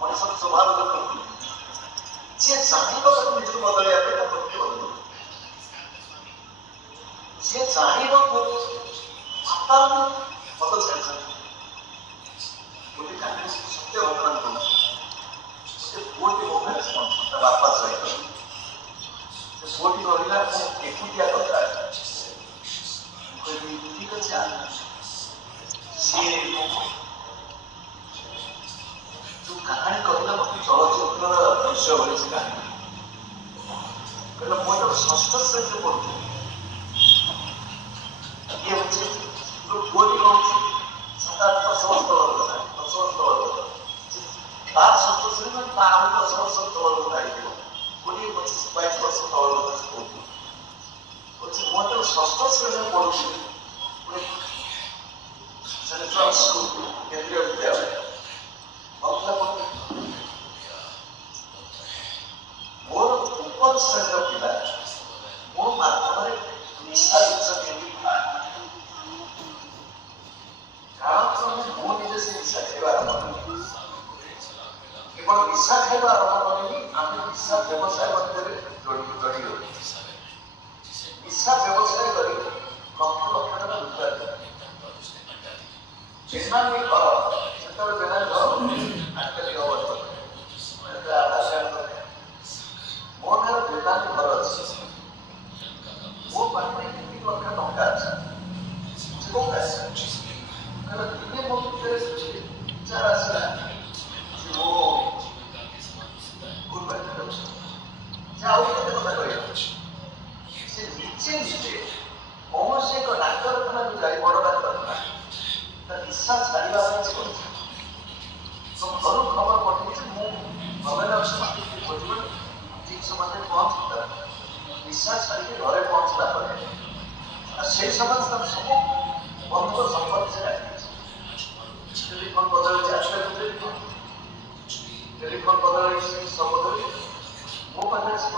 ମଣିଷ ସ୍ୱଭାବ ଦେଖନ୍ତୁ, ଯିଏ ଚାହିଁବ ତାକୁ ନିଜକୁ ବଦଳେଇବା ପାଇଁ ତା ପ୍ରତି ବଦଳିବ। ଯିଏ ଚାହିଁବ ମତ ଛାଡ଼ିଛନ୍ତି ଗୋଟେ କାହାଣୀ ସତ୍ୟ ଘଟଣା କହୁଛି। ଗୋଟେ ପୁଅଟି ମୋବାଇଲ ତା ବାପା ସହିତ, ସେ ପୁଅଟି କହିଲା ମୁଁ ଏକୁଟିଆ କଥା କହିଲି ଠିକ ଅଛି। ସିଏ ଯୋଉ କାହାଣୀ କହିଲା ମତେ ଚଳଚ୍ଚିତ୍ରର ଦୃଶ୍ୟ ଭଳି ସେ କାହାଣୀ କହିଲା ମୁଁ ଯେତେବେଳେ ଷଷ୍ଠ ଶ୍ରେଣୀରେ ପଢୁଥିଲି, ଇଏ ହଉଛି ପୁଅଟି କହୁଛି 7-8 ବର୍ଷ ତଳର କଥା, 10 ବର୍ଷ ତଳର କଥା। ତାର ଷଷ୍ଠ ଶ୍ରେଣୀ ମାନେ ତା ଆହୁରି 10 ବର୍ଷ ତଳର କଥା ହେଇଥିବ। କୋଡ଼ିଏ 25-22 ବର୍ଷ ତଳର କଥା ସେ କହୁଥିବ। କହୁଛି ମୁଁ ଯେତେବେଳେ ଷଷ୍ଠ ଶ୍ରେଣୀରେ ପଢୁଥିଲି ସେଣ୍ଟ୍ରାଲ ସ୍କୁଲ କେନ୍ଦ୍ରୀୟ ବିଦ୍ୟାଳୟ ମୋର ଉପର ଶ୍ରେଣୀର ପିଲା ମୋ ମାଧ୍ୟମରେ ନିଶା ଜିନିଷ କେମିତି ଖାଏ, କାଳକ୍ରମେ ମୁଁ ନିଜେ ସେ ନିଶା ଖାଇବା ଆରମ୍ଭ କଲି। କେବଳ ନିଶା ଖାଇବା ଆରମ୍ଭ କଲିନି, ଆମେ ନିଶା ବ୍ୟବସାୟ ମଧ୍ୟରେ ଜଡ଼ିତ। ନିଶା ବ୍ୟବସାୟ କରି ଲକ୍ଷ ଲକ୍ଷ ଟଙ୍କା ରୋଜଗାର କଲେ। ବେନାମୀ ଘର, ସେତେବେଳେ ବେନାମୀ ଘର ଆଜିକାଲି ହବ ଆଧାର କାର୍ଡ ମୋ ନାଁରେ ବେନାମୀ ଘର ଅଛି, ମୋ ପାଖରେ 3 ଲକ୍ଷ ଟଙ୍କା ଅଛି। ସେ କୋଉଠି ଆସିଲା? ଦିନେ ମୋ ଭିତରେ ବିଚାର ଆସିଲା ଯେ ମୋ ଭୁଲ ବାଟ ଯେ ଆଉ କେତେ କଥା କହିବ। ସେ ନିଜେ କୌଣସି ଏକ ଡାକ୍ତରଖାନାକୁ ଯାଇ, ବଡ ଡାକ୍ତରଖାନା, ତା ନିଶା ଛାଡ଼ିବା ପାଇଁ ସେ କରିଛି। ତ ଘରୁ ଖବର ପଠେଇଛି ମୁଁ ଘରେ ଅଛି, ବୁଝିବ ଠିକ ସମୟରେ ପହଞ୍ଚିଲା। ନିଶା ଛାଡ଼ିକି ଘରେ ପହଞ୍ଚିଲା ପରେ ସେଇ ସମୟରେ ତାର ସବୁ ବନ୍ଧୁ ସମ୍ପର୍କ ସେ ଡାକିଛି। ଟେଲିଫୋନ ବଦଳେଇଛି, ଆସିଲା ଟେଲିଫୋନ ବଦଳେଇଛି, ସବୁ ବଦଳେଇଛି। ମୋ ପାଖରେ ସେ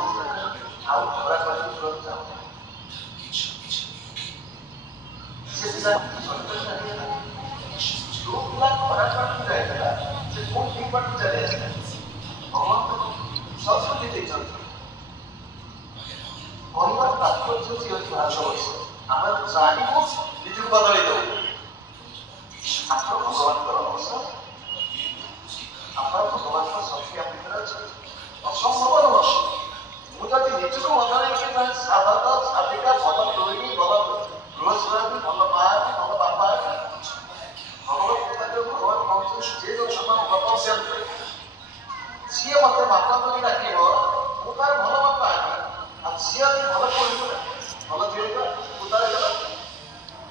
ଆଉ ଖରାପ ବାଟ ଯିବାକୁ ଚାହୁଁନି। ସେ ପିଲା ଯୋଉ ପିଲା ଖରାପ ବାଟକୁ ଯାଇଥିଲା ସେ କୋଉ ଠିକ ବାଟକୁ ଚାଲି ଆସିଲା। ଭଗବାନ ସଂସ୍କୃତି ଦେଇଛନ୍ତି। କହିବାର ତାତ୍ପର୍ଯ୍ୟ ହଉଛି ଭାରତବର୍ଷ, ଆମେ ଚାହିଁବୁ ନିଜକୁ ବଦଳେଇ ଦେବୁ। ଆପଣ ଭଗବାନଙ୍କର ଅଂଶ, ଆମର ଭଗବାନଙ୍କ ଶକ୍ତି ଆମ ଭିତରେ ଅଛି। ଅସମ୍ଭବ ନୁହଁ। ମୁଁ ଯଦି ନିଜକୁ ବଦଳେଇକି ସାଧକ ସାଧିକା, ଭଲ ଗୃହିଣୀ, ଭଲ ଗୃହସ୍ୱାମୀ, ଭଲ ମା, ଭଲ ବାପା, ଭଗବତ କୃପା ଯୋଗୁଁ ଭଗବାନ କହୁଛନ୍ତି ଯେ ଯୋଉ ସମାନ ପ୍ରପଞ୍ଚ ସିଏ ମତେ ବାପା ବୋଲି ଡାକିବ, ମୁଁ ତାର ଭଲ ବାପା। ଆଉ ସିଏ ଯଦି ଭଲ ପଢିବ, ଭଲ ଝିଅ